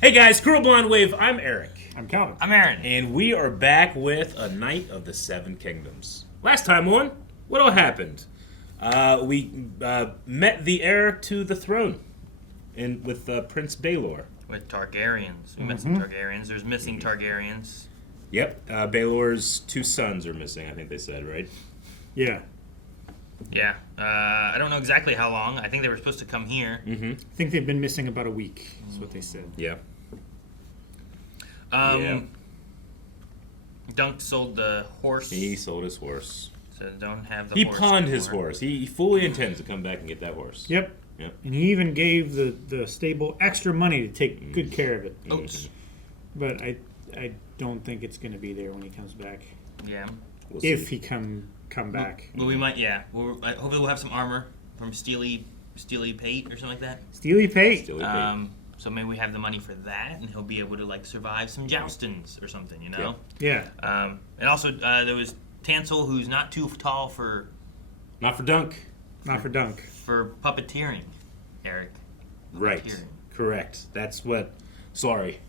Hey guys, Cruel Blonde Wave, I'm Eric. I'm Calvin. I'm Aaron. And we are back with A Knight of the Seven Kingdoms. Last time on, what all happened? We met the heir to the throne with Prince Baelor. With Targaryens. We met some Targaryens. There's missing Targaryens. Yep, Baelor's two sons are missing, I think they said, right? Yeah. Yeah. I don't know exactly how long. I think they were supposed to come here. I think they've been missing about a week, is what they said. Yeah. Dunk sold the horse. He sold his horse. So don't have the He horse pawned anymore. his horse. He fully intends to come back and get that horse. Yep. And he even gave the stable extra money to take good care of it. Oats. But I don't think it's going to be there when he comes back. Yeah. We'll If see. he come back. Well, we might, yeah. Hopefully we'll have some armor from Steely Pate or something like that. Steely Pate. Still paid. So maybe we have the money for that, and he'll be able to survive some joustings or something, you know. Yeah. And also there was Tansel, who's not too tall for Not for Dunk. Not for Dunk. puppeteering, Eric. Right. Puppeteering. Correct. That's what... Sorry.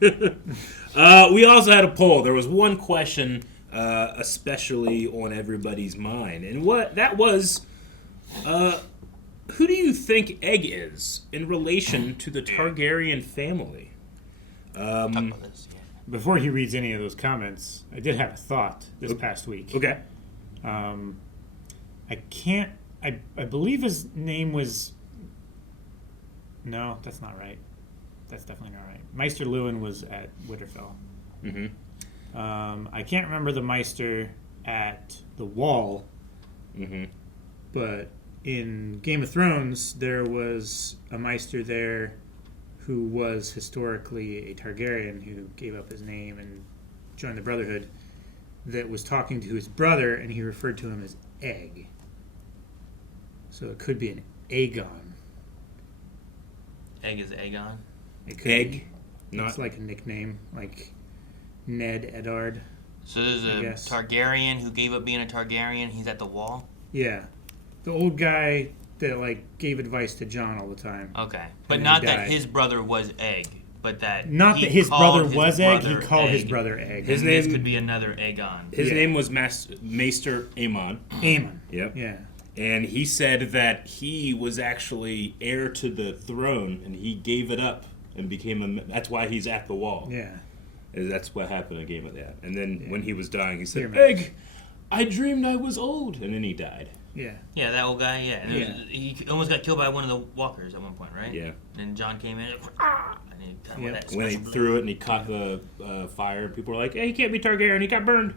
We also had a poll. There was one question especially on everybody's mind. And what that was... who do you think Egg is in relation to the Targaryen family? Talk about this, yeah. Before he reads any of those comments, I did have a thought this past week. Okay. I believe his name was... No, that's not right. That's definitely not right. Meister Lewin was at Winterfell. I can't remember the Meister at the Wall, but in Game of Thrones, there was a Meister there who was historically a Targaryen who gave up his name and joined the Brotherhood, that was talking to his brother, and he referred to him as Egg. So it could be an Aegon. Egg is Aegon. It could Egg? be. Not... It's like a nickname, like Ned Eddard. So there's a guess. Targaryen who gave up being a Targaryen. He's at the wall. Yeah. The old guy that gave advice to Jon all the time. Okay, but And not he that died. his brother was Egg, but that Not he that his called brother his was Egg, he brother called his Egg. brother Egg. His And this name- could be another Aegon. His Yeah. name was Maester Aemon. Aemon. Yep. Yeah. And he said that he was actually heir to the throne, and he gave it up and became a... That's why he's at the wall. Yeah. And that's what happened in Game of that. And then when he was dying, he said, Here, Egg, I dreamed I was old. And then he died. Yeah. Yeah, that old guy. Yeah, and Yeah. he almost got killed by one of the walkers at one point, right? Yeah. And John came in, and he kind of Yep. that When he special threw it and he caught the fire, people were like, hey, he can't be Targaryen. He got burned.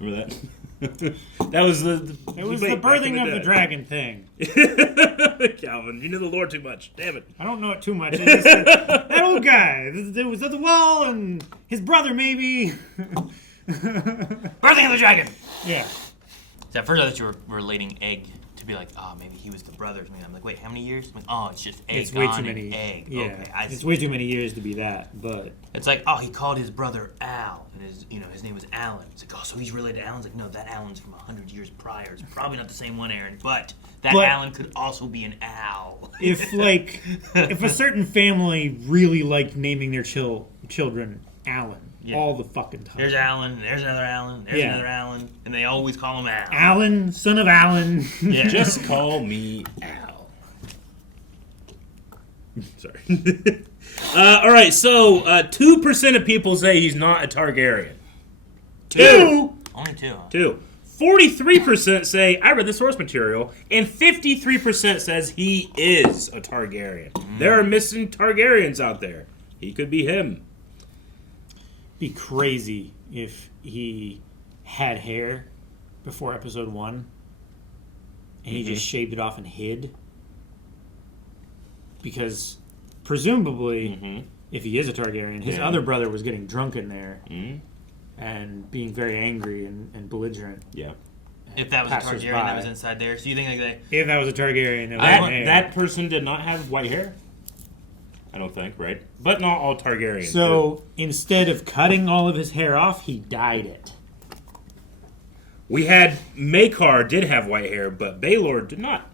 Remember that? That was It was the birthing of the dragon thing. Calvin, you knew the lore too much. Damn it. I don't know it too much. I just said, that old guy. It was at the wall, and his brother, maybe. birthing of the dragon. Yeah. So at first I thought you were relating Egg to be like, oh, maybe he was the brother. I'm like, wait, how many years? I'm like, oh, it's just Aegon It's way too many. and Egg. Yeah. Okay, I It's see. way too many years to be that, but... It's like, oh, he called his brother Al, and his name was Alan. It's like, oh, so he's related to Alan. It's like, no, that Alan's from 100 years prior. It's probably not the same one, Aaron, but that Alan could also be an Al. If a certain family really liked naming their children Alan all the fucking time. There's Alan, there's another Alan, there's Yeah. another Alan, and they always call him Al. Alan, son of Alan. Yeah. Just call me Al. Sorry. All right, so 2% of people say he's not a Targaryen. Only two. Huh? 2. 43% say, I read the source material, and 53% says he is a Targaryen. There are missing Targaryens out there. He could be him. Be crazy if he had hair before episode 1 and he just shaved it off and hid. Because presumably, if he is a Targaryen, his other brother was getting drunk in there and being very angry and belligerent. Yeah. If that was a Passers-by. Targaryen that was inside there, so you think like If that was a Targaryen, that was hair. That person did not have white hair. I don't think, right? But not all Targaryens. So instead of cutting all of his hair off, he dyed it. We had Maekar did have white hair, but Baelor did not.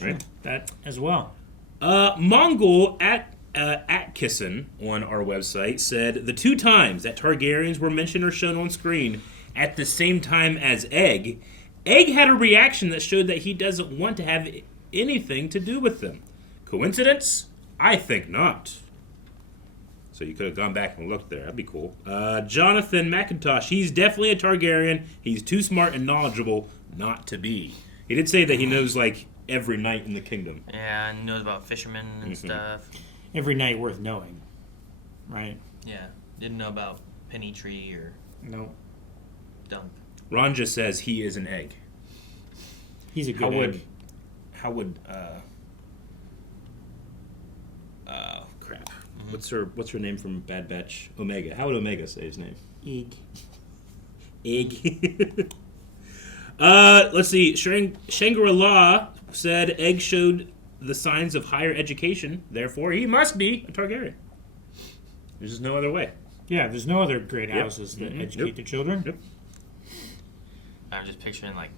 Right? That as well. Mongol at Atkinson on our website said the 2 times that Targaryens were mentioned or shown on screen at the same time as Egg had a reaction that showed that he doesn't want to have anything to do with them. Coincidence? I think not. So you could have gone back and looked there. That'd be cool. Jonathan McIntosh, he's definitely a Targaryen. He's too smart and knowledgeable not to be. He did say that he knows, like, every knight in the kingdom. Yeah, and knows about fishermen and stuff. Every night worth knowing, right? Yeah, didn't know about Penny Tree or Nope. Dump. Ron just says he is an egg. He's a good egg. How would crap. What's her name from Bad Batch? Omega. How would Omega say his name? Egg. Let's see. Shangri-La said Egg showed the signs of higher education, therefore he must be a Targaryen. There's just no other way. Yeah, there's no other great houses that educate their children. Yep. I'm just picturing like,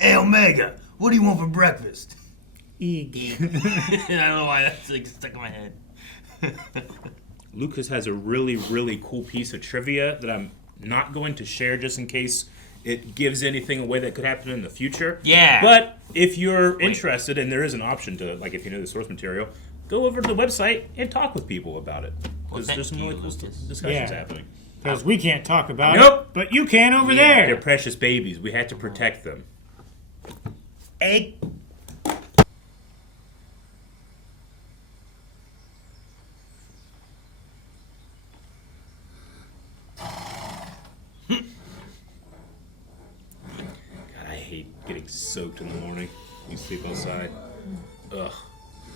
hey Omega, what do you want for breakfast? Egg. I don't know why that's like stuck in my head. Lucas has a really, really cool piece of trivia that I'm not going to share just in case it gives anything away that could happen in the future. Yeah. But if you're interested, and there is an option to, like, if you know the source material, go over to the website and talk with people about it. Because there's some really cool discussions happening. Because we can't talk about Nope. it, but you can over They're there. precious babies. We have to protect them. Egg. God, I hate getting soaked in the morning. You sleep outside. Ugh.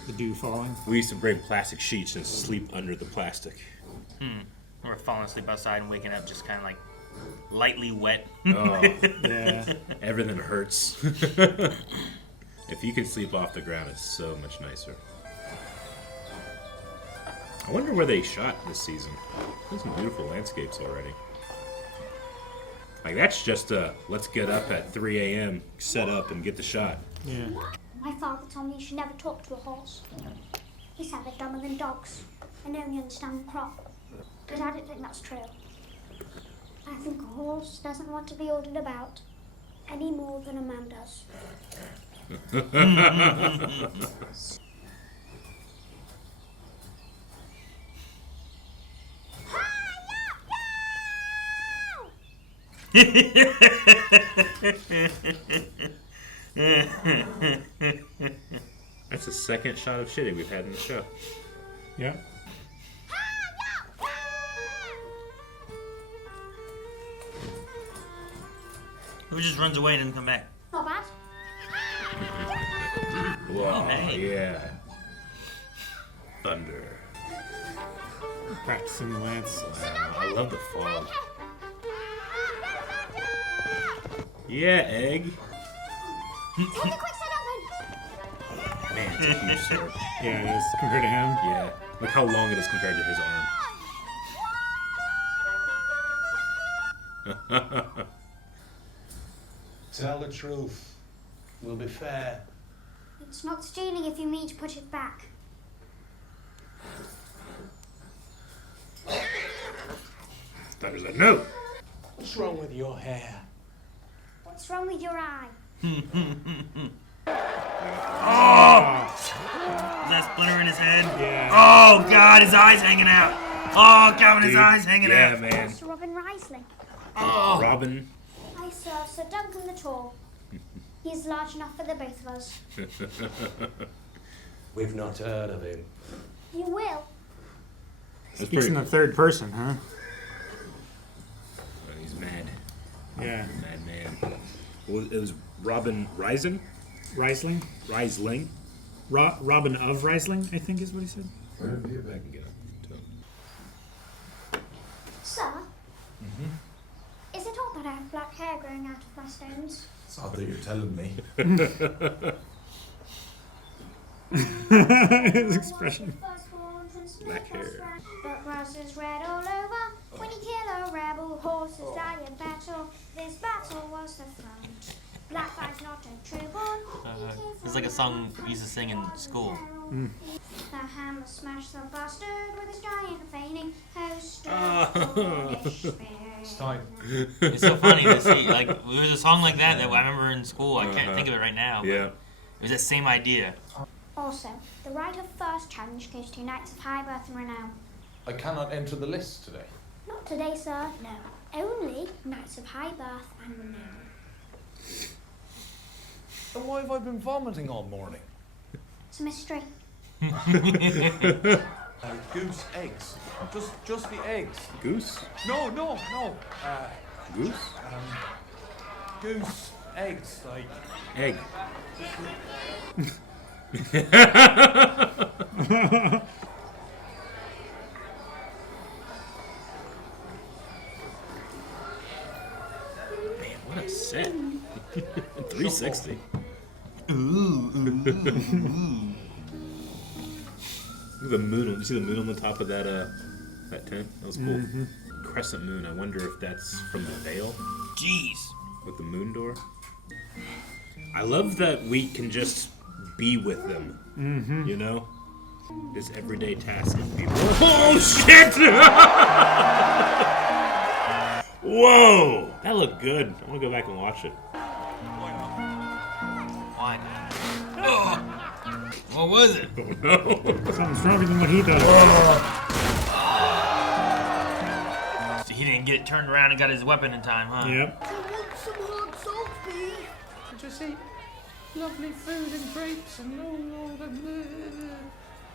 The dew falling. We used to bring plastic sheets and sleep under the plastic. Or falling asleep outside and waking up just kind of like lightly wet. Oh, Yeah. everything hurts. If you can sleep off the ground, it's so much nicer. I wonder where they shot this season. There's some beautiful landscapes already. Like, that's just let's get up at 3 a.m., set up, and get the shot. Yeah. My father told me you should never talk to a horse. He said they're dumber than dogs and only understand the crop. But I don't think that's true. I think a horse doesn't want to be ordered about any more than a man does. That's the second shot of shitty we've had in the show. Yeah. Who just runs away and doesn't come back? Not bad. Whoa, hey. yeah. Thunder. Practicing the lance. Wow, I love the fog. Yeah, Egg. Take the quicksand open! Man, it's a huge sword. Yeah, it is compared to him. Yeah. Look how long it is compared to his arm. Tell the truth. We'll be fair. It's not stealing if you mean to put it back. Thunder's like, no! What's wrong with your hair? What's wrong with your eye? Is that splinter in his head? Yeah. Oh God, his eye's hanging out. Oh God, his eye's hanging Yeah, out. man. Mr. Robyn Rhysling. Oh. Robyn. I serve Sir Duncan the Tall. He's large enough for the both of us. We've not heard of him. You will. That's Speaks in pretty... the third person, huh? Oh, he's mad. Yeah. Mad man. Well, it was Robyn Rhysling? Rhysling? Rhysling? Robyn of Rhysling, I think is what he said. Where did he back and get him? Sir? Is it odd that I have black hair growing out of my stones? It's odd that you're telling me. His expression. Black hair. But grass is red all over. When you kill a rebel, horses die in battle. This battle was the front. Black guy's not a true born. It's like a song we used to sing in school. the hammer smashed the bastard with his giant feigning host. It's time. It's so funny to see. Like, there was a song like that I remember in school. I can't think of it right now. But Yeah. It was that same idea. Also, the right of first challenge goes to knights of high birth and renown. I cannot enter the list today. Not today, sir. No. Only knights of high birth and renown. Then why have I been vomiting all morning? It's a mystery. Goose eggs. Just the eggs. Goose? No. Goose? Goose eggs, like. Egg. Man, what a set. 360. Look at the moon. You see the moon on the top of that that tent? That was cool. Crescent moon. I wonder if that's from the Vale Jeez. with the moon door. I love that we can just be with them. You know? This everyday task of people. Oh shit! Whoa! That looked good. I want to go back and watch it. Why? Oh. What was it? Oh no! Something stronger than what he does. So he didn't get it turned around and got his weapon in time, huh? Yep. I want some hot salt beef. I just eat lovely food and grapes and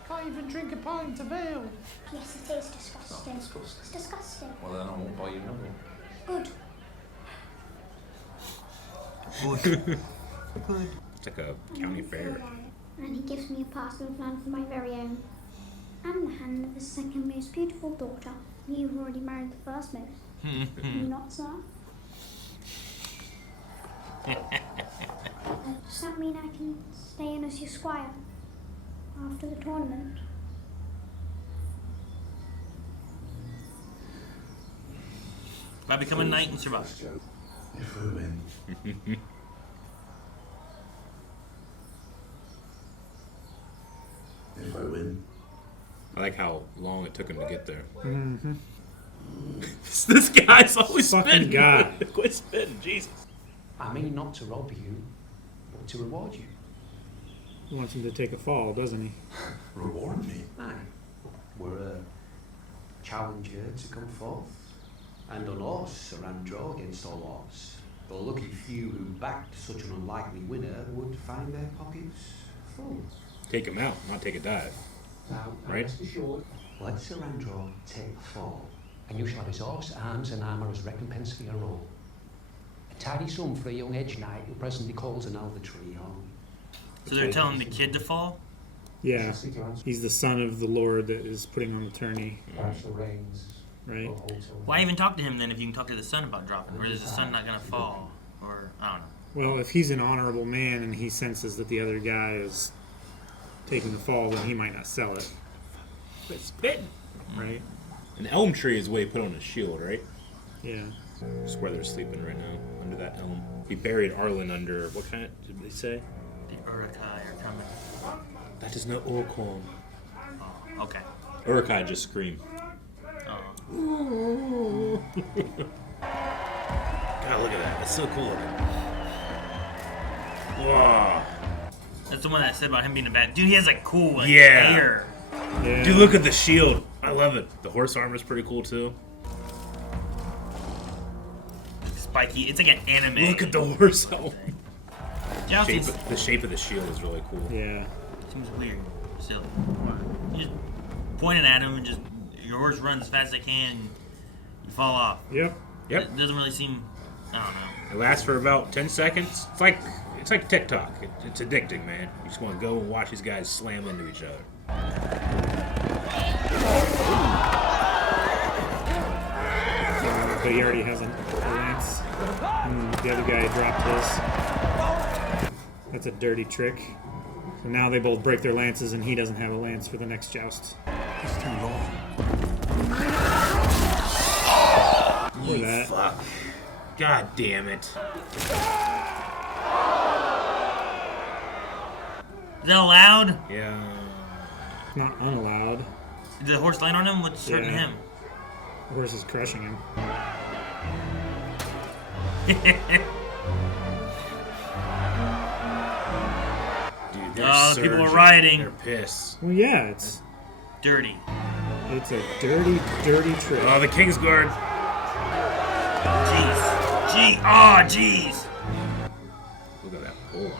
can't even drink a pint of ale. Yes, it is disgusting. It's disgusting. Well, then I won't buy you another. Good. It's like a county fair. And he gives me a parcel of land for my very own. And the hand of his second most beautiful daughter. You've already married the first most. You not, sir? Does that mean I can stay in as your squire after the tournament? If I become a knight and survive. If we win. If I win. I like how long it took him to get there. This guy's always Fucking spitting. guy. Quit spitting, Jesus. I mean not to rob you, but to reward you. He wants him to take a fall, doesn't he? Reward me. Aye. We're a challenger to come forth. And on us, Sir Andrew against all odds. The lucky few who backed such an unlikely winner would find their pockets full. Take him out, not take a dive. Now, Right. rest assured, let Sir Andrew take the fall, and you shall have his horse, arms, and armour as recompense for your role. A tidy sum for a young edge knight who presently calls an elder tree home. So they're telling the kid to fall? Yeah. He's the son of the lord that is putting on the tourney, The reins. right? Why even talk to him then if you can talk to the son about dropping? Or is the son not gonna fall? Or I don't know. Well, if he's an honorable man and he senses that the other guy is taking the fall, then he might not sell it, Quit spitting. right? An elm tree is what he put on his shield, right? Yeah. That's where they're sleeping right now, under that elm. He buried Arlen under, what kind of, did they say? The Urukai are coming. That is no Orcon. Oh, okay. Urukai just screamed. Oh. God, look at that. That's so cool looking. Wow. That's the one that said about him being a bad dude. He has like cool like Yeah. hair. Yeah. Dude, look at the shield. I love it. The horse armor is pretty cool too. Spiky. It's like an anime. Look at the horse helmet. Jousts The shape of the shield is really cool. Yeah. seems weird. Silly. You just pointing at him and just your horse runs as fast as they can. And you fall off. Yep. Yep. It doesn't really seem. I don't know. It lasts for about 10 seconds. It's like TikTok. It's addicting, man. You just want to go and watch these guys slam into each other. But he already has a lance. The other guy dropped his. That's a dirty trick. So now they both break their lances, and he doesn't have a lance for the next joust. It's too long. Or that. Fuck. God damn it. Is that allowed? Yeah. not unallowed. Did the horse land on him? What's hurting Yeah. him? The horse is crushing him. Dude, they're Oh, the people are surging. rieting. They're pissed. Well, yeah, it's Dirty. a dirty, dirty trick. Oh, the Kingsguard. Jeez. Oh, jeez. Look at that pole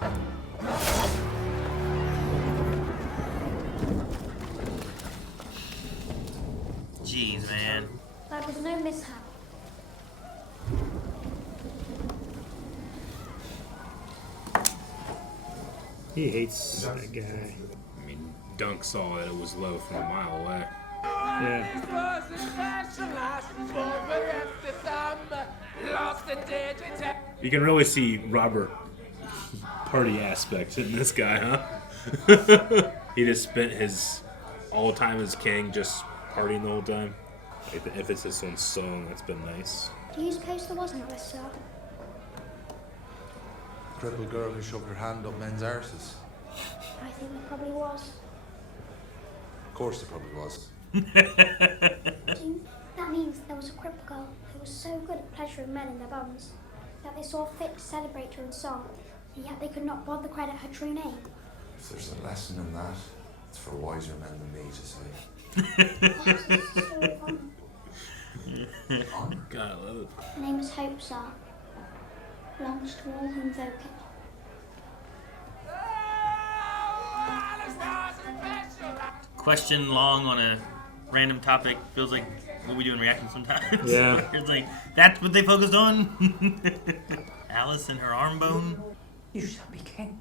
arm. Jeez, man. There was no mishap. He hates that guy. I mean, Dunk saw that it was low from a mile away. Yeah. You can really see Robert party aspect in this guy, huh? He just spent his all time as king just partying the whole time. Like the emphasis on song, that's been nice. Do you suppose there wasn't a list, sir? Crippled girl who shoved her hand up men's arses. I think there probably was. Of course there probably was. That means there was a cripple girl who was so good at pleasuring men in their bums that they saw fit to celebrate her in song, and yet they could not bother credit her true name. If there's a lesson in that, it's for wiser men than me to say. So God, I love it. her name is Hope, sir. Belongs to all who invoke it. Question long on a random topic feels like what we do in reaction sometimes. Yeah. It's like, that's what they focused on? Alice and her arm bone? You shall be king,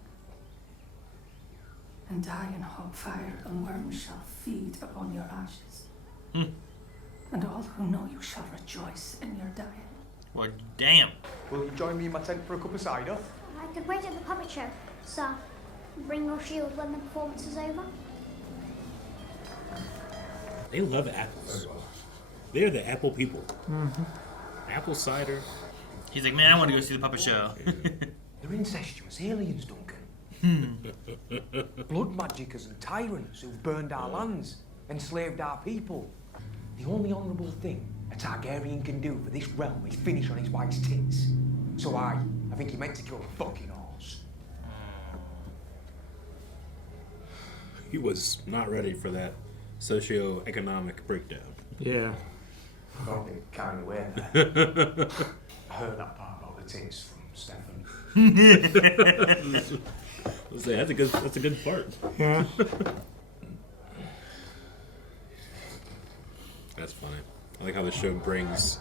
and die in hot fire, and worms shall feed upon your ashes. And all who know you shall rejoice in your dying. Well, damn. Will you join me in my tent for a cup of cider? I could wait at the puppet show, sir. Bring your shield when the performance is over. They love apples. They're the apple people. Mm-hmm. Apple cider. He's like, man, I want to go see the puppet show. They're incestuous aliens, Duncan. Blood magickers and tyrants who've burned our lands, enslaved our people. The only honourable thing a Targaryen can do for this realm is finish on his wife's tits. So I think he meant to kill a fucking horse. He was not ready for that socio-economic breakdown. Yeah. Don't get carried away there. I heard that part about the tits from Stefan. Let's say that's a good part. Yeah. That's funny. I like how the show brings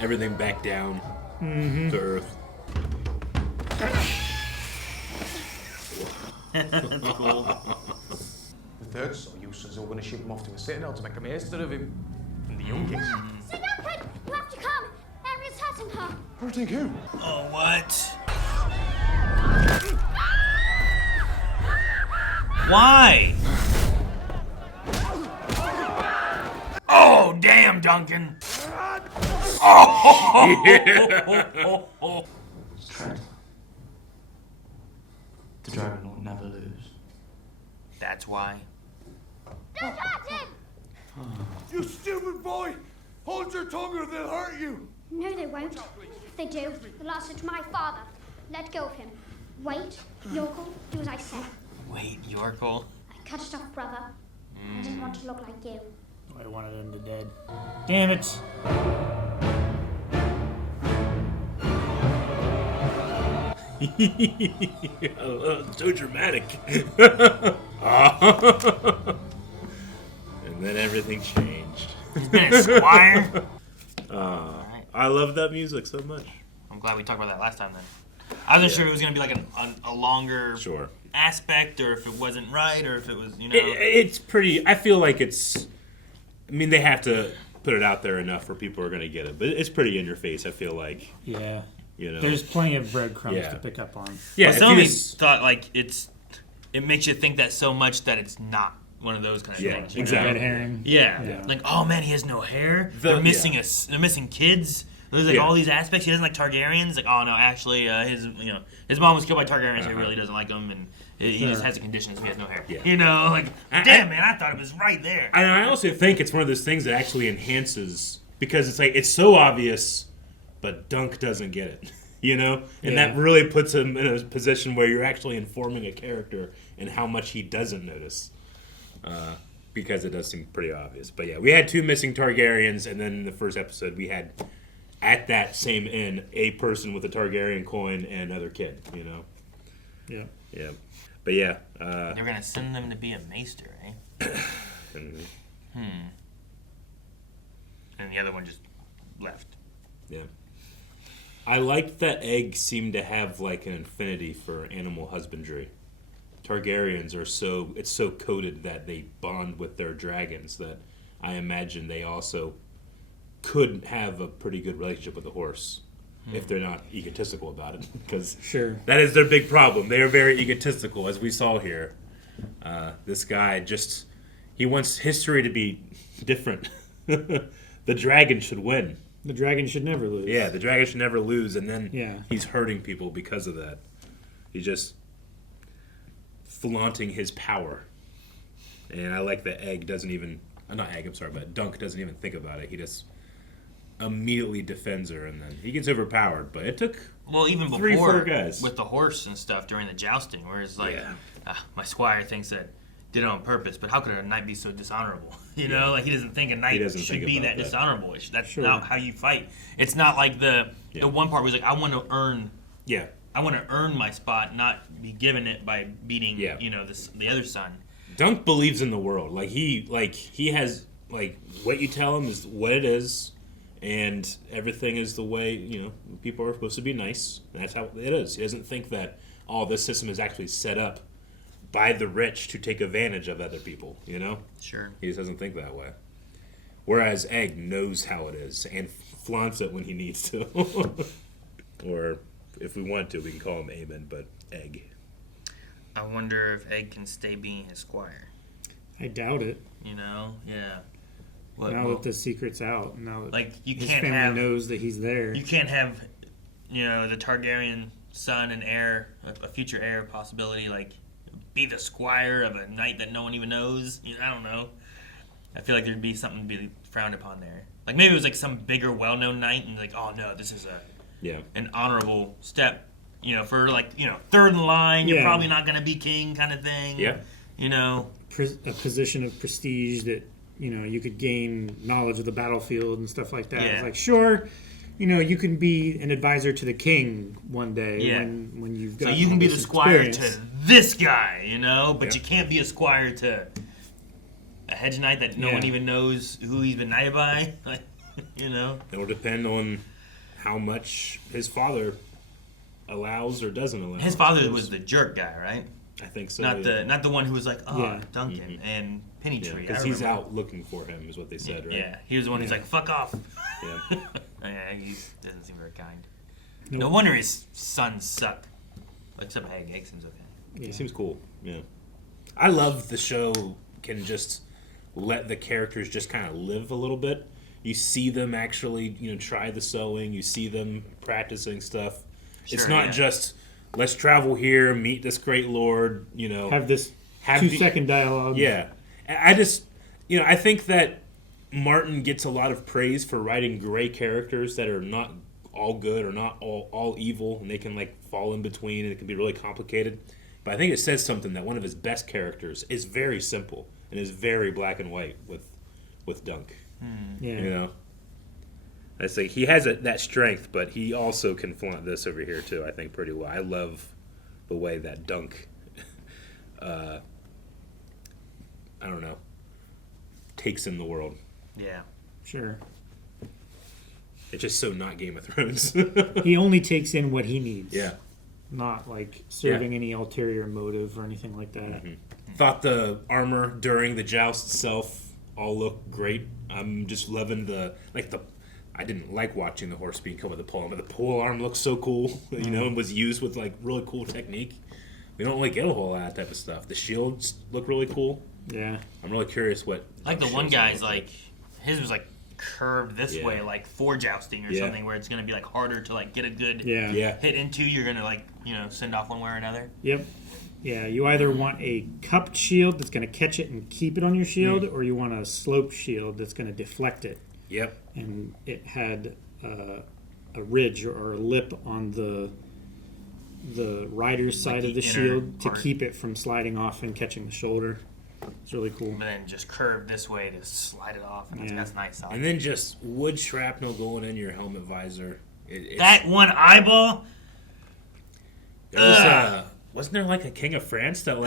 everything back down to earth. That's cool. The third so useless we're going to ship him off to a citadel to make a maester of him. And the youngest. Sir Duncan, you have to come. Ariel's hurting her. Hurting who? Oh, what? Why? Oh, damn, Duncan. Oh! Strength. The dragon will never lose. That's why. Look at him! You stupid boy! Hold your tongue or they'll hurt you! No, they won't. If they do, they'll answer to my father. Let go of him. Wait, Yorkle, do as I say. Wait, Yorkle. I cut it off, brother. I didn't want to look like you. I wanted him to dead. Damn it. So dramatic. And then everything changed. He's been a squire. Alright. I love that music so much. I'm glad we talked about that last time then. I wasn't sure if it was going to be like a longer Sure. aspect, or if it wasn't right, or if it was, you know. It's pretty. I feel like it's. I mean, they have to put it out there enough where people are going to get it, but it's pretty in your face. I feel like. Yeah. You know. There's plenty of breadcrumbs Yeah. to pick up on. Yeah. Well, if some you of me just- thought like it makes you think that so much that it's not one of those kind of Yeah, things. you know? exactly. Red herring. Yeah. Yeah. Like, oh man, he has no hair. They're missing kids. There's like all these aspects. He doesn't like Targaryens. Like, oh no, actually, his mom was killed by Targaryens, so he really doesn't like them, and he just has a condition, so he has no hair. Yeah. You know, like, damn man, I thought it was right there. And I also think it's one of those things that actually enhances, because it's like it's so obvious, but Dunk doesn't get it. You know, and that really puts him in a position where you're actually informing a character and how much he doesn't notice. Because it does seem pretty obvious. But yeah, we had 2 missing Targaryens, and then in the first episode we had, at that same inn, a person with a Targaryen coin and another kid, you know? Yeah. Yeah. But yeah. They're going to send them to be a maester, eh? And the other one just left. Yeah. I liked that Egg seemed to have like an affinity for animal husbandry. Targaryens are it's so coded that they bond with their dragons that I imagine they also could have a pretty good relationship with the horse if they're not egotistical about it, because that is their big problem. They are very egotistical, as we saw here. This guy he wants history to be different. The dragon should win. The dragon should never lose. Yeah, the dragon should never lose, and then he's hurting people because of that. He's just flaunting his power. And I like that Egg doesn't even... not Egg, I'm sorry, but Dunk doesn't even think about it. He just immediately defends her, and then he gets overpowered. But it took even 3-4 before, guys. with the horse and stuff during the jousting, where it's like, my squire thinks that did it on purpose, but how could a knight be so dishonorable? You know, like he doesn't think a knight should be that dishonorable. That's not how you fight. It's not like the one part where he's like, I want to earn. Yeah. I want to earn my spot, not be given it by beating. The other son. Dunk believes in the world. He has what you tell him is what it is, and everything is the way people are supposed to be nice. And that's how it is. He doesn't think that this system is actually set up by the rich to take advantage of other people, Sure. He just doesn't think that way. Whereas Egg knows how it is and flaunts it when he needs to. Or if we want to, we can call him Aemon, but Egg. I wonder if Egg can stay being his squire. I doubt it. Yeah. Now that the secret's out, now that his can't family knows that he's there. You can't have, the Targaryen son and heir, a future heir possibility, be the squire of a knight that no one even knows. I don't know. I feel like there'd be something to be frowned upon there. Maybe it was some bigger, well-known knight, and oh no, this is an honorable step. For third in line, you're probably not going to be king, kind of thing. Yeah. A position of prestige that you could gain knowledge of the battlefield and stuff like that. Yeah. It's sure. You can be an advisor to the king one day when you've got. So you can be the squire to this guy, but you can't be a squire to a hedge knight that no one even knows who he's been knighted by. It'll depend on how much his father allows or doesn't allow. His father was the jerk guy, right? I think so. Not the one who was like, Duncan and Pennytree. Because he's out looking for him, is what they said, right? Yeah, he was the one who's like, fuck off. Yeah. He doesn't seem very kind. Nope. No wonder his sons suck. Except Egg seems okay. Yeah. He seems cool. Yeah. I love the show can just let the characters just kind of live a little bit. You see them actually, try the sewing. You see them practicing stuff. Sure, it's not just let's travel here, meet this great lord. Have this 2-second dialogue. Yeah, I just I think that Martin gets a lot of praise for writing gray characters that are not all good or not all evil, and they can fall in between, and it can be really complicated. But I think it says something that one of his best characters is very simple and is very black and white with Dunk. Yeah. It's he has that strength, but he also can flaunt this over here too. I think pretty well. I love the way that Dunk, I don't know, takes in the world. Yeah, sure. It's just so not Game of Thrones. He only takes in what he needs. Yeah, not serving any ulterior motive or anything like that. Mm-hmm. Thought the armor during the joust itself all looked great. I'm just loving I didn't like watching the horse being killed with the polearm, but the polearm looks so cool, and was used with really cool technique. We don't really get a whole lot of that type of stuff. The shields look really cool. Yeah. I'm really curious what... the one guy's his was curved this Yeah. way, like for jousting or Yeah. something, where it's gonna be like harder to like get a good Yeah. hit into. You're gonna like send off one way or another. Yep. Yeah, you either want a cupped shield that's going to catch it and keep it on your shield, or you want a sloped shield that's going to deflect it. Yep. And it had a ridge or a lip on the rider's side the of the inner shield to part. keep it from sliding off and catching the shoulder. It's really cool. And then just curve this way to slide it off, and that's nice. And then just wood shrapnel going in your helmet visor. That one eyeball. Wasn't there like a king of France that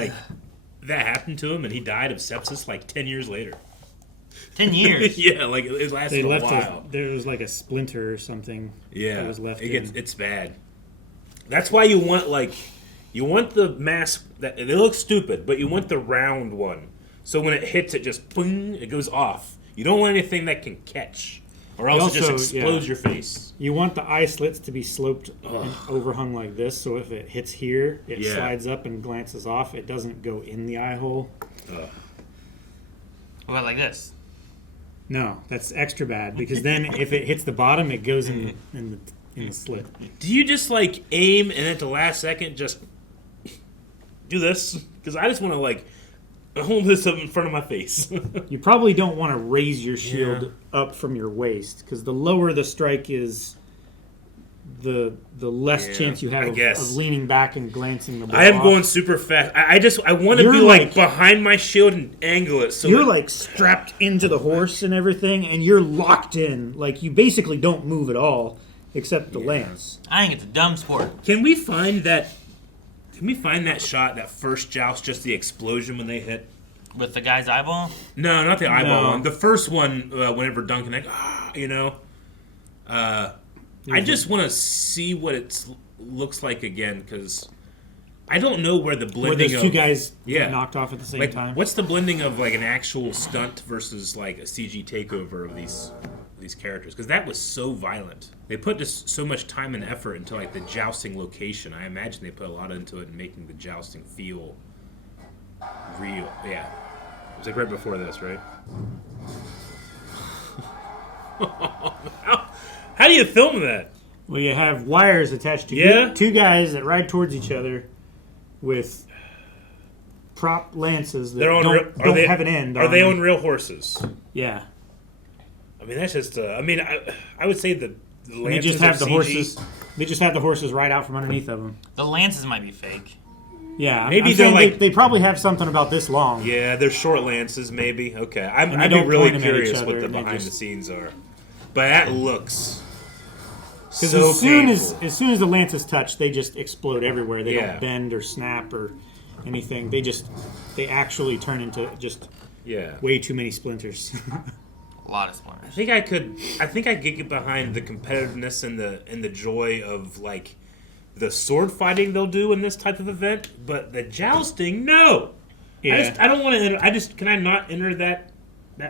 that happened to him and he died of sepsis like 10 years later? 10 years. Yeah, like it lasted a while. There was like a splinter or something. Yeah, that was left. It's bad. That's why you want the mask that it looks stupid, but you want the round one. So when it hits, it just boom, it goes off. You don't want anything that can catch, or else it just explodes your face. You want the eye slits to be sloped and overhung like this, so if it hits here, it slides up and glances off. It doesn't go in the eye hole. What about like this? No, that's extra bad because then if it hits the bottom, it goes in the slit. Do you just like aim and at the last second just do this? Because I just want to hold this up in front of my face. You probably don't want to raise your shield up from your waist because the lower the strike is, the less chance you have of leaning back and glancing the ball I am off. going super fast. I want to be behind my shield and angle it. So you're strapped into the horse and everything, and you're locked in. Like you basically don't move at all except the lance. I think it's a dumb sport. Can we find that shot, that first joust, just the explosion when they hit? With the guy's eyeball? No, not the eyeball one. The first one, whenever Duncan, I just want to see what it looks like again, because I don't know where the blending where those two guys get knocked off at the same time. What's the blending of an actual stunt versus a CG takeover of these characters? Because that was so violent. They put just so much time and effort into the jousting location. I imagine they put a lot into it in making the jousting feel real. Yeah, it was right before this, right? How do you film that? Well, you have wires attached to two guys that ride towards each other with prop lances that don't have an end. Are they on real horses? Yeah. I mean, that's just. I would say the lances they just have the CG. horses. They just have the horses right out from underneath of them. The lances might be fake. Yeah, maybe they probably have something about this long. Yeah, they're short lances, maybe. Okay, I'd be really curious what the behind the scenes are. But that looks so as soon as the lances touch, they just explode everywhere. They don't bend or snap or anything. They actually turn into just way too many splinters. A lot of splinters. I think I could get behind the competitiveness and the joy of the sword fighting they'll do in this type of event, but the jousting, no. Yeah. I don't want to enter. Can I not enter that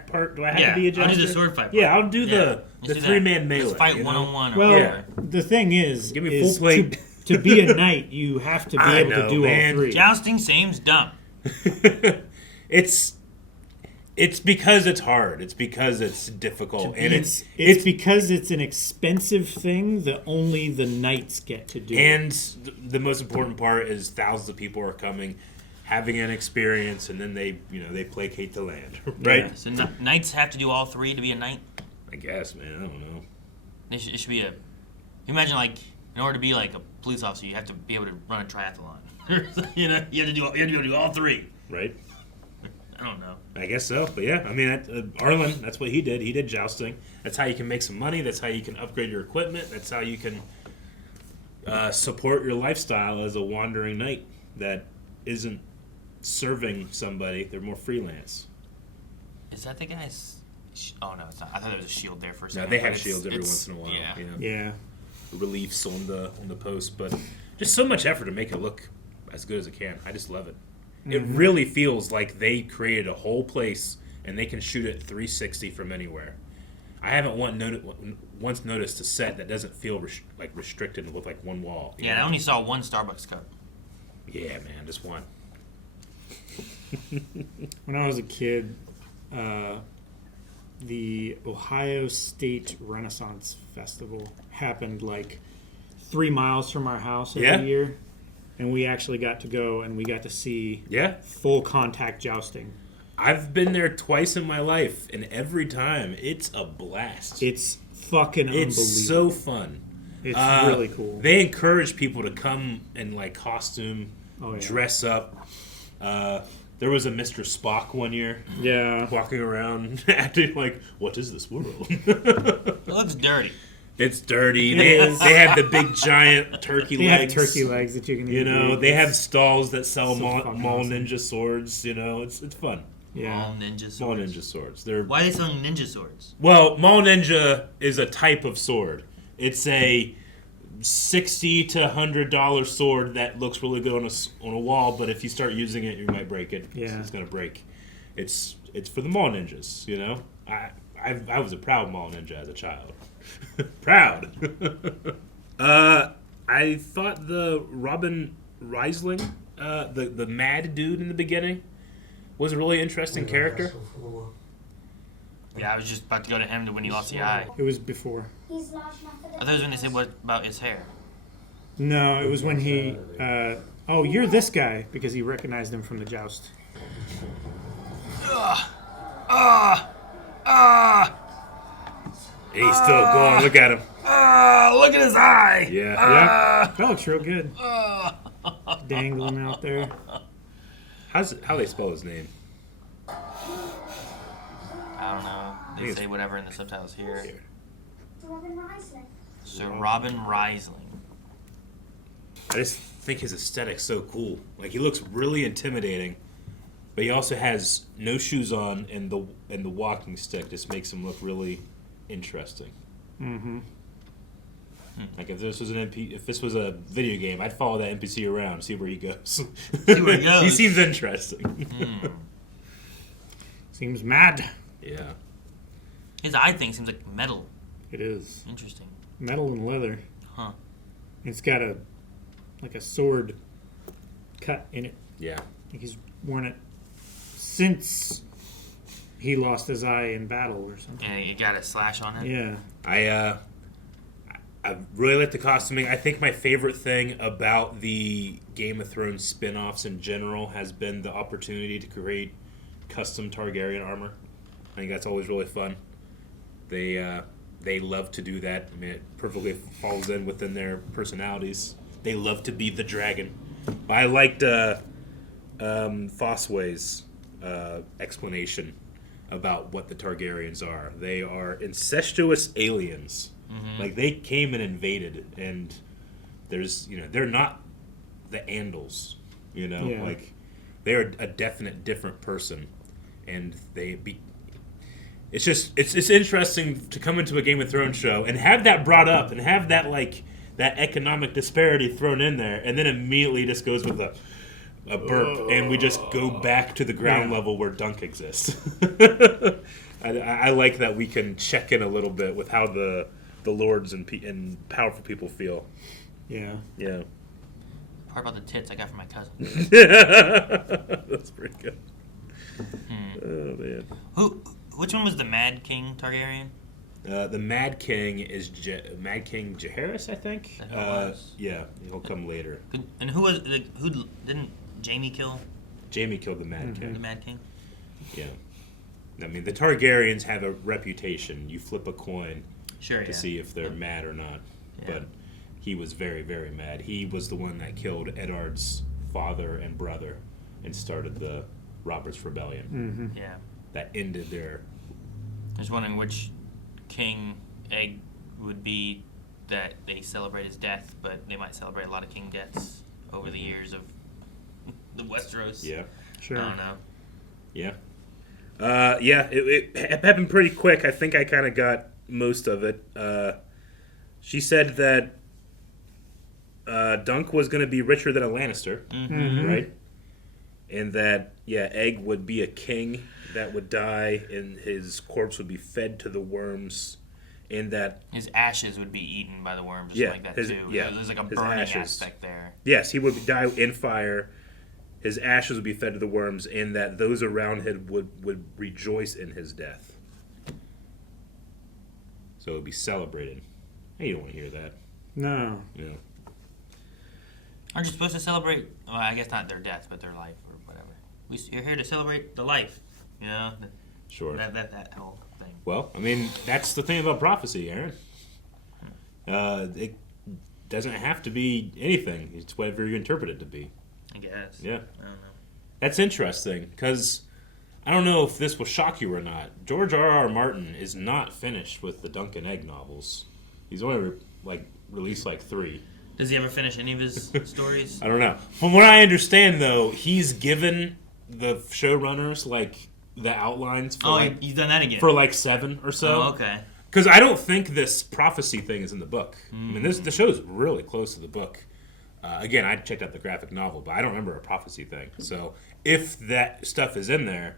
part? Do I have to be a jouster? I'll do the sword fight part. Yeah, I'll do the 3-man melee. Let's fight one-on-one. Well, the thing is, give me full plate. To be a knight, you have to be able to do all three. Jousting seems dumb. It's because it's hard. It's because it's difficult, and it's because it's an expensive thing that only the knights get to do. And the most important part is thousands of people are coming, having an experience, and then they placate the land, right? Yeah. So knights have to do all three to be a knight. I guess, man. I don't know. It should be imagine in order to be a police officer, you have to be able to run a triathlon. you have to do all three. Right. I don't know. I guess so, but yeah, I mean, Arlen, that's what he did. He did jousting. That's how you can make some money. That's how you can upgrade your equipment. That's how you can support your lifestyle as a wandering knight that isn't serving somebody. They're more freelance. Is that the guy's? Oh no, it's not. I thought there was a shield there for a second. No, they have shields every once in a while. Yeah. Reliefs on the post, but just so much effort to make it look as good as it can. I just love it. It really feels like they created a whole place and they can shoot it 360 from anywhere. I haven't once noticed a set that doesn't feel restricted with one wall. Yeah, I only saw one Starbucks cup. Yeah, man, just one. When I was a kid, the Ohio State Renaissance Festival happened like 3 miles from our house every year. And we actually got to go and we got to see full contact jousting. I've been there twice in my life, and every time it's a blast. It's fucking unbelievable. It's so fun. It's really cool. They encourage people to come in like costume, dress up. There was a Mr. Spock one year. Yeah. Walking around acting like, what is this world? It looks dirty. It's dirty. They have the big giant turkey legs. They have turkey legs that you can eat. You know, they have stalls that sell Maul Ninja swords. You know, it's fun. Yeah. Maul Ninja swords. Maul Ninja swords. Why are they selling ninja swords? Well, Maul Ninja is a type of sword. It's a $60 to $100 sword that looks really good on a wall, but if you start using it, you might break it. Yeah. It's gonna break. It's for the Maul Ninjas. You know, I was a proud Maul Ninja as a child. Proud. I thought the Robyn Rhysling, the mad dude in the beginning, was a really interesting character. Yeah, I was just about to go to him when he lost the eye. It was before. He's large enough for I thought it was when they said what about his hair. No, it was when he... oh, you're this guy, because he recognized him from the joust. He's still going. Look at him. Look at his eye. Yeah. That looks real good. Dangling out there. How they spell his name? I don't know. They say whatever in the subtitles here. Robyn Rhysling. So Robyn Rhysling. I just think his aesthetic's so cool. Like, he looks really intimidating, but he also has no shoes on, and the walking stick just makes him look really interesting. Mm-hmm. Like, if this was a video game, I'd follow that NPC around, see where he goes. See where he goes. He seems interesting. Seems mad. Yeah. His eye thing seems like metal. It is. Interesting. Metal and leather. Huh. It's got a sword cut in it. Yeah. Like he's worn it since he lost his eye in battle or something. And it got a slash on it. Yeah. I really like the costuming. I think my favorite thing about the Game of Thrones spin-offs in general has been the opportunity to create custom Targaryen armor. I think that's always really fun. They love to do that. I mean, it perfectly falls in within their personalities. They love to be the dragon. I liked Fossway's explanation about what the Targaryens are. They are incestuous aliens. Mm-hmm. Like, they came and invaded, and they're not the Andals. Like, they're a definite different person, and it's interesting to come into a Game of Thrones show and have that brought up and have that that economic disparity thrown in there, and then immediately just goes with a burp, and we just go back to the ground level where Dunk exists. I like that we can check in a little bit with how the lords and powerful people feel. Yeah. Yeah. Part about the tits I got from my cousin. That's pretty good. Oh man. Which one was the Mad King Targaryen? The Mad King is Mad King Jaehaerys, I think. Is that who it was? Yeah, he'll come later. And who didn't Jaime kill? Jaime killed the Mad King. The Mad King. Yeah. I mean, the Targaryens have a reputation. You flip a coin to see if they're mad or not. Yeah. But he was very, very mad. He was the one that killed Eddard's father and brother and started the Robert's Rebellion. Mm-hmm. Yeah. That ended their... I was wondering which king egg would be that they celebrate his death, but they might celebrate a lot of king deaths over the years of the Westeros. Yeah. Sure. I don't know. Yeah. It happened pretty quick. I think I kind of got most of it. She said that Dunk was going to be richer than a Lannister, right? And that, Egg would be a king that would die, and his corpse would be fed to the worms, and that... His ashes would be eaten by the worms, just like that, too. Yeah, there's like a burning aspect there. Yes, he would die in fire. His ashes would be fed to the worms, and that those around him would rejoice in his death. So it would be celebrated. Hey, you don't want to hear that. No. Yeah. Aren't you supposed to celebrate? Well, I guess not their death, but their life or whatever. You're here to celebrate the life. You know. Sure. That whole thing. Well, I mean, that's the thing about prophecy, Aaron. It doesn't have to be anything. It's whatever you interpret it to be. I guess. Yeah. I don't know. That's interesting, because I don't know if this will shock you or not. George R.R. Martin is not finished with the Dunk and Egg novels. He's only released 3. Does he ever finish any of his stories? I don't know. From what I understand, though, he's given the showrunners the outlines for he's done that again. For 7 or so. Oh, okay. Because I don't think this prophecy thing is in the book. I mean, the show is really close to the book. Again, I checked out the graphic novel, but I don't remember a prophecy thing. So if that stuff is in there,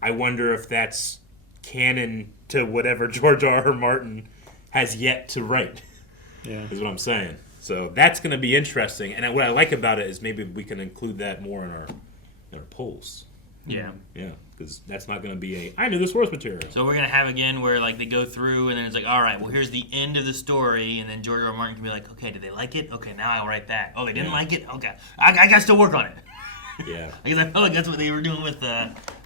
I wonder if that's canon to whatever George R.R. Martin has yet to write. Yeah. Is what I'm saying. So that's going to be interesting. And what I like about it is maybe we can include that more in our polls. Yeah. Yeah, because that's not going to be I knew the source material. So we're going to have again where they go through and then it's all right, well, here's the end of the story. And then George R. R. Martin can be okay, did they like it? Okay, now I'll write that. Oh, they didn't like it? Okay. I got to still work on it. Yeah. Because I felt that's what they were doing with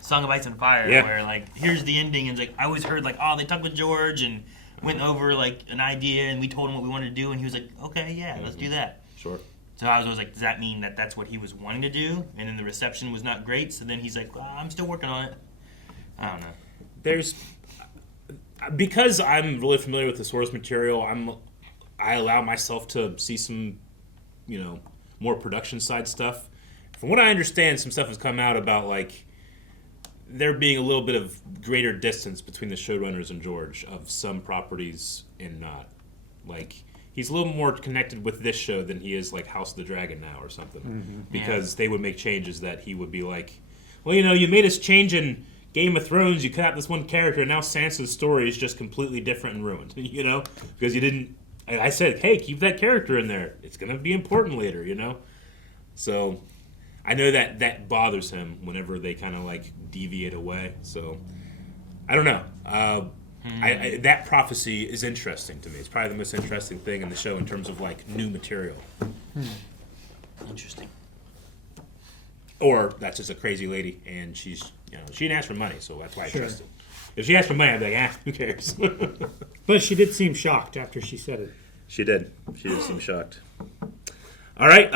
Song of Ice and Fire. Yeah. Where here's the ending. And I always heard they talked with George and went over an idea and we told him what we wanted to do. And he was okay, yeah, let's do that. Sure. So I was always does that mean that that's what he was wanting to do? And then the reception was not great. So then he's well, I'm still working on it. I don't know. Because I'm really familiar with the source material, I allow myself to see some, more production side stuff. From what I understand, some stuff has come out about there being a little bit of greater distance between the showrunners and George of some properties and not. He's a little more connected with this show than he is House of the Dragon now or something. Mm-hmm. Because they would make changes that he would be well, you made us change in Game of Thrones, you cut out this one character, and now Sansa's story is just completely different and ruined, Because you didn't... I said, hey, keep that character in there. It's going to be important later, So I know that bothers him whenever they kind of deviate away. So I don't know. That prophecy is interesting to me. It's probably the most interesting thing in the show in terms of new material. Interesting. Or that's just a crazy lady, and she's she didn't ask for money, so that's why I trust it. If she asked for money, I'd be who cares? But she did seem shocked after she said it. She did. She did seem shocked. All right.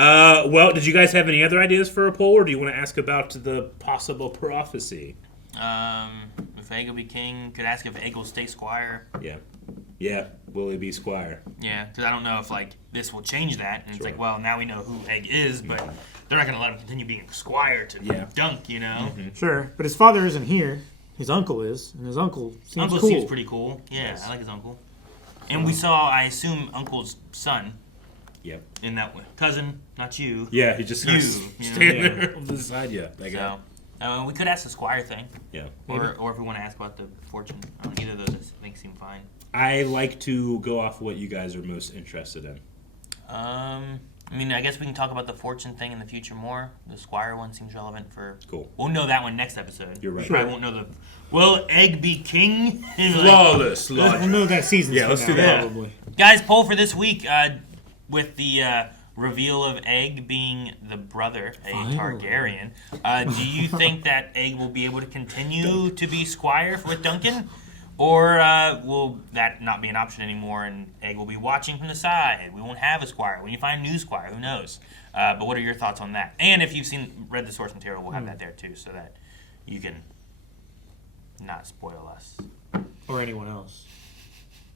Well, did you guys have any other ideas for a poll, or do you want to ask about the possible prophecy? If Egg will be king, could ask if Egg will stay Squire. Yeah. Yeah. Will he be Squire? Yeah, because I don't know if this will change that. And Sure. it's well, now we know who Egg is, but they're not going to let him continue being Squire to Dunk, Mm-hmm. Sure, but his father isn't here. His uncle is, and his uncle seems cool. Seems pretty cool. Yeah, yes. I like his uncle. And we saw, I assume, Uncle's son. Yep. In that way. Cousin, not you. Yeah, he just standing there on the side. Yeah, that guy. So, we could ask the Squire thing. Yeah. Or if we want to ask about the fortune. Either of those I think seem fine. I like to go off what you guys are most interested in. I guess we can talk about the fortune thing in the future more. The Squire one seems relevant for... Cool. We'll know that one next episode. You're right. We probably won't know the... Will Egg be king? Flawless logic. We'll know that season. Yeah, let's do that. Probably. Guys, poll for this week with the reveal of Egg being the brother, a Targaryen. Do you think that Egg will be able to continue to be Squire with Duncan? Or will that not be an option anymore and Egg will be watching from the side? We won't have a Squire. When you find a new Squire, who knows? But what are your thoughts on that? And if you've read the source material, we'll have that there too so that you can not spoil us. Or anyone else.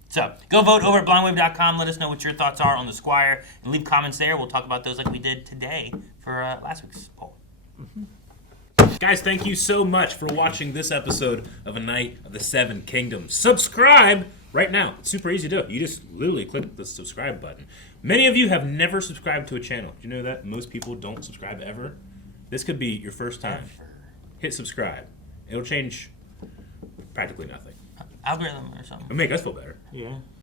So, go vote over at blindwave.com. Let us know what your thoughts are on the Squire. And leave comments there. We'll talk about those like we did today for last week's poll. Mm-hmm. Guys, thank you so much for watching this episode of A Night of the Seven Kingdoms. Subscribe right now. It's super easy to do. You just literally click the subscribe button. Many of you have never subscribed to a channel. Do you know that? Most people don't subscribe ever. This could be your first time. Hit subscribe. It'll change practically nothing. Algorithm or something. It'll make us feel better. Yeah.